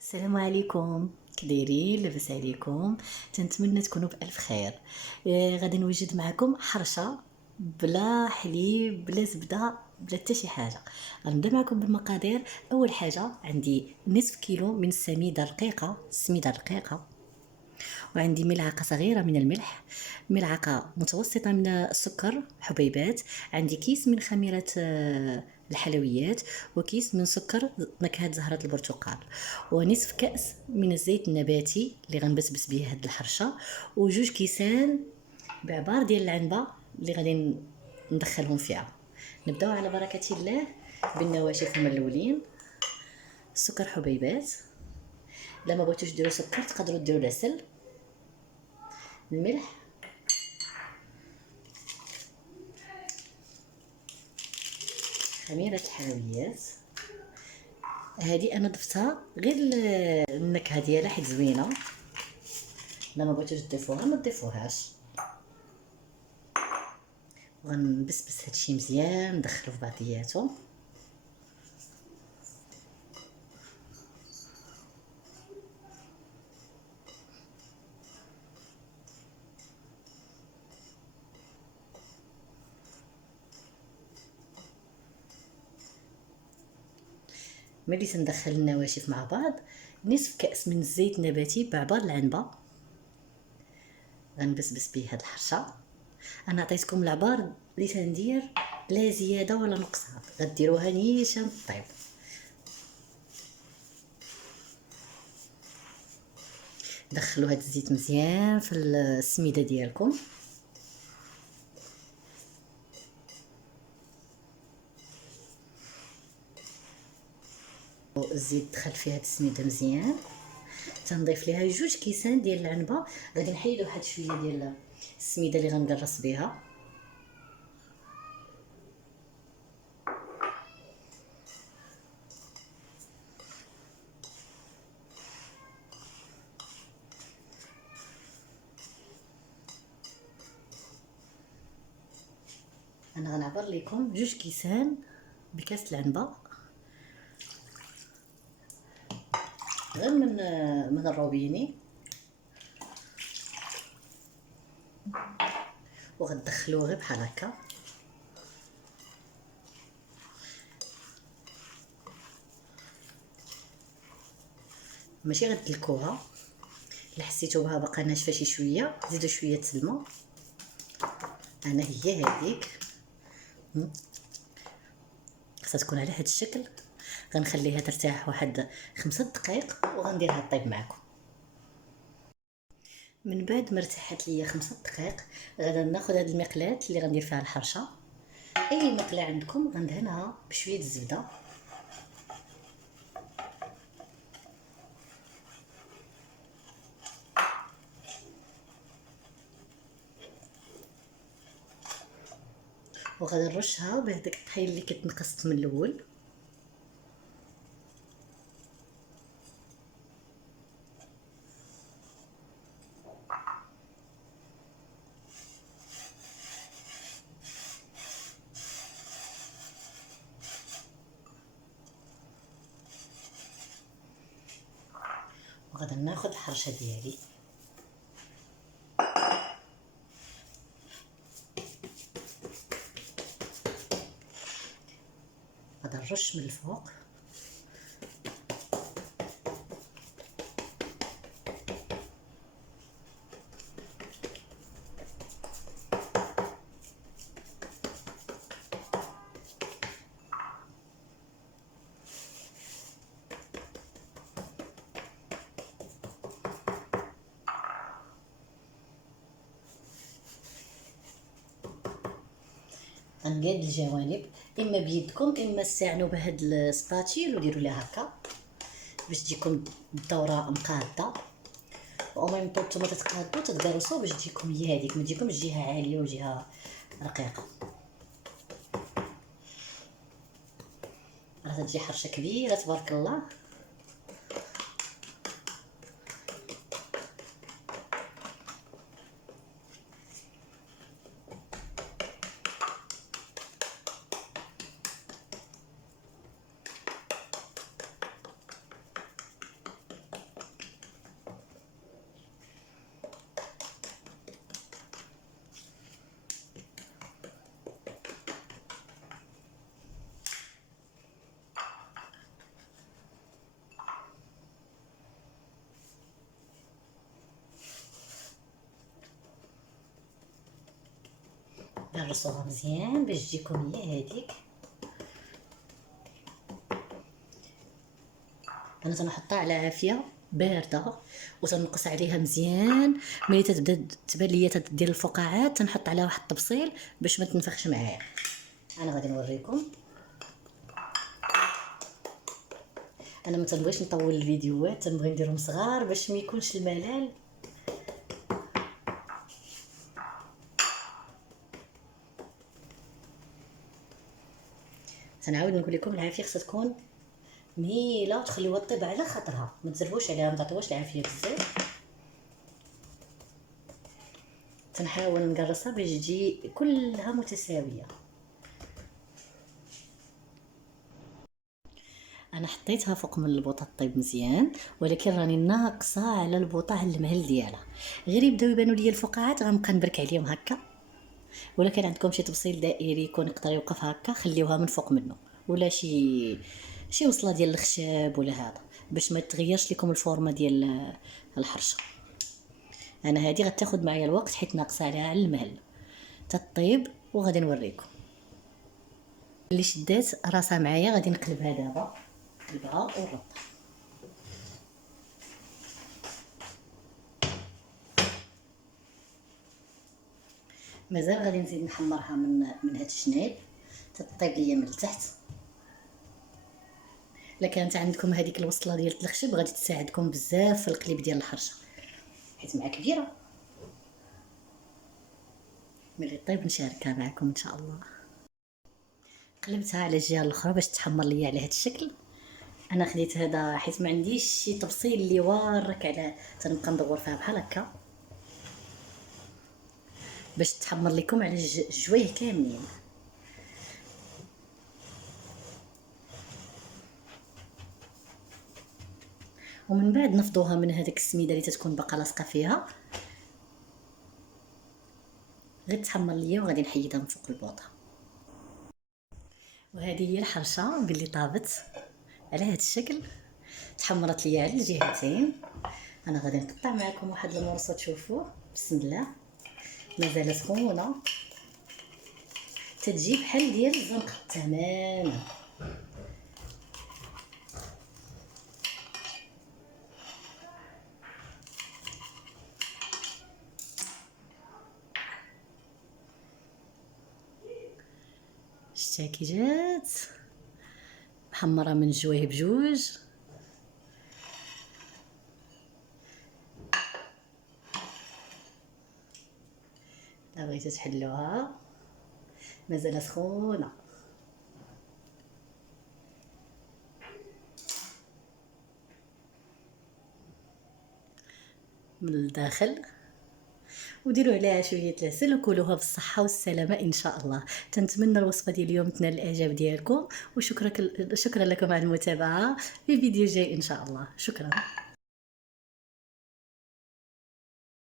السلام عليكم، كدايرين؟ لاباس عليكم؟ تنتمنى تكونوا بالف خير. غادي نوجد معكم حرشه بلا حليب بلا زبده بلا حتى شي حاجه. غنبدا معكم بالمقادير. اول حاجه عندي نصف كيلو من السميده الرقيقه، وعندي ملعقه صغيره من الملح، ملعقه متوسطه من السكر حبيبات، عندي كيس من خميره الحلويات، وكيس من سكر نكهه زهره البرتقال، ونصف كاس من الزيت النباتي اللي غنبسبس به هاد الحرشه، وجوج كيسان بعبار ديال العنبه اللي غادي ندخلهم فيها. نبداو على بركه الله بالنواشف هما الاولين. السكر حبيبات، الا ما بغيتوش ديروا سكر تقدروا ديروا العسل، الملح، خميرة الحلويات. هذه انا ضفتها غير النكهه ديالها حيت زوينه، الا ما بغيتوش تضيفوها ما تضيفوهاش. غنبسبس هادشي مزيان، ندخلو في بعضياتو. ملي تندخل النواشف مع بعض، نصف كاس من الزيت النباتي بعبار العنبه غنبسبس به هاد الحرشه. انا عطيتكم العبار اللي تندير لا زياده ولا نقصان، غديروها نيشان طيب. دخلوا هاد الزيت مزيان في السميده ديالكم. الزيت دخل فيها هاد السميده مزيان، تنضيف ليها جوج كيسان ديال العنبه. غادي نحيدو واحد شويه ديال السميده اللي غنقرص بها. انا غنعبر لكم جوج كيسان بكاس العنبه غير من الروبيني، وغتدخلوه غير بحال هكا. ماشي غتدلكوها، الا حسيتو بها باقا ناشفه شي شويه زيدوا شويه الماء. انا هي هذيك خاصها تكون على هذا الشكل. غنخليها ترتاح واحد 5 دقائق وغنديرها طيب معكم. من بعد ما ارتاحت ليا 5 دقائق، غادا ناخذ هاد المقلاة اللي غندير فيها الحرشه. اي مقلاة عندكم غندهنها بشويه الزبده، وغادا نرشها بهداك الطحين اللي كتنقصت من الاول. وغادا ناخذ الحرشه ديالي، غادا نرش من الفوق. غنقاد الجوانب اما بيدكم اما استعنوا بهاد السباتيل وديروا لها هكا باش تجيكم الدوره مقاده. وميم طول نتوما تتقادوا تتقرصوا باش تجيكم هي هذيك، ما تجيكمش جهه عاليه وجهه رقيقه. راه تجي حرشه كبيره تبارك الله. كنرصوها مزيان باش تجيكم هي هذيك. انا تنحطها على عافيه بارده وتنقص عليها مزيان. ملي تتبدا تبان ليا تدير الفقاعات تنحط عليها واحد الطبسيل باش ما تنفخش معايا. انا غادي نوريكم. انا ما تنبغيش نطول الفيديوهات، تنبغي نديرهم صغار باش ما يكونش الملل. تنعاود نقول لكم العافيه خصها تكون مهيله وتخليوها طيب على خاطرها، ما تزربوش عليها، ما تعطيوهاش العافيه بزاف. تنحاول نقرصها باش تجي كلها متساويه. انا حطيتها فوق من البوطه طيب مزيان، ولكن راني ناقصه على البوطه على المهل ديالها. غير يبداو يبانوا لي الفقاعات غنبقى نبرك عليهم هكا. ولا كان عندكم شي تبصيل دائري يكون يقدر يوقف هكا خليوها من فوق منه، ولا شي وصله ديال الخشب ولا هذا باش ما تغيرش لكم الفورمه ديال الحرشه. انا هذه غتاخذ معايا الوقت حيت ناقصه عليها على المهل تطيب وغادي نوريكم. اللي شدات راسها معايا غادي نقلبها دابا، نقلبها ونردها. مازال غادي نزيد نحمرها من هاد الجناب تطيب ليا من التحت. الا كانت عندكم هذيك الوصله ديال الخشب غادي تساعدكم بزاف في القليب ديال الحرشه حيت مع كبيره. ملي طيب نشاركها معكم ان شاء الله. قلبتها على الجهه الاخرى باش تحمر ليا على هذا الشكل. انا خديت هذا حيت ما عنديش شي تبصيل اللي وارك على تنبقى ندور فيها بحال هكا باش تحمر لكم على الجوايه كاملين. ومن بعد نفضوها من هذيك السميده اللي تتكون باقا لاصقه فيها، غير تحمر ليا وغادي نحيدها من فوق البوطه. وهذه هي الحرشه باللي طابت على هذا الشكل، تحمرت ليا على الجهتين. انا غادي نقطع معكم واحد المورصه تشوفوه. بسم الله. مازال سخونه تتجي بحال ديال الزنقه تماما. شتا كي جات محمره من جويه بجوج. لا بغيتو تحلوها مازال سخونه. من الداخل وديروا عليها شويه العسل وكلوها بالصحه والسلامه ان شاء الله. تنتمنى الوصفه ديال اليوم تنال الاعجاب ديالكم، وشكرا لكم على المتابعه. في فيديو جاي ان شاء الله. شكرا.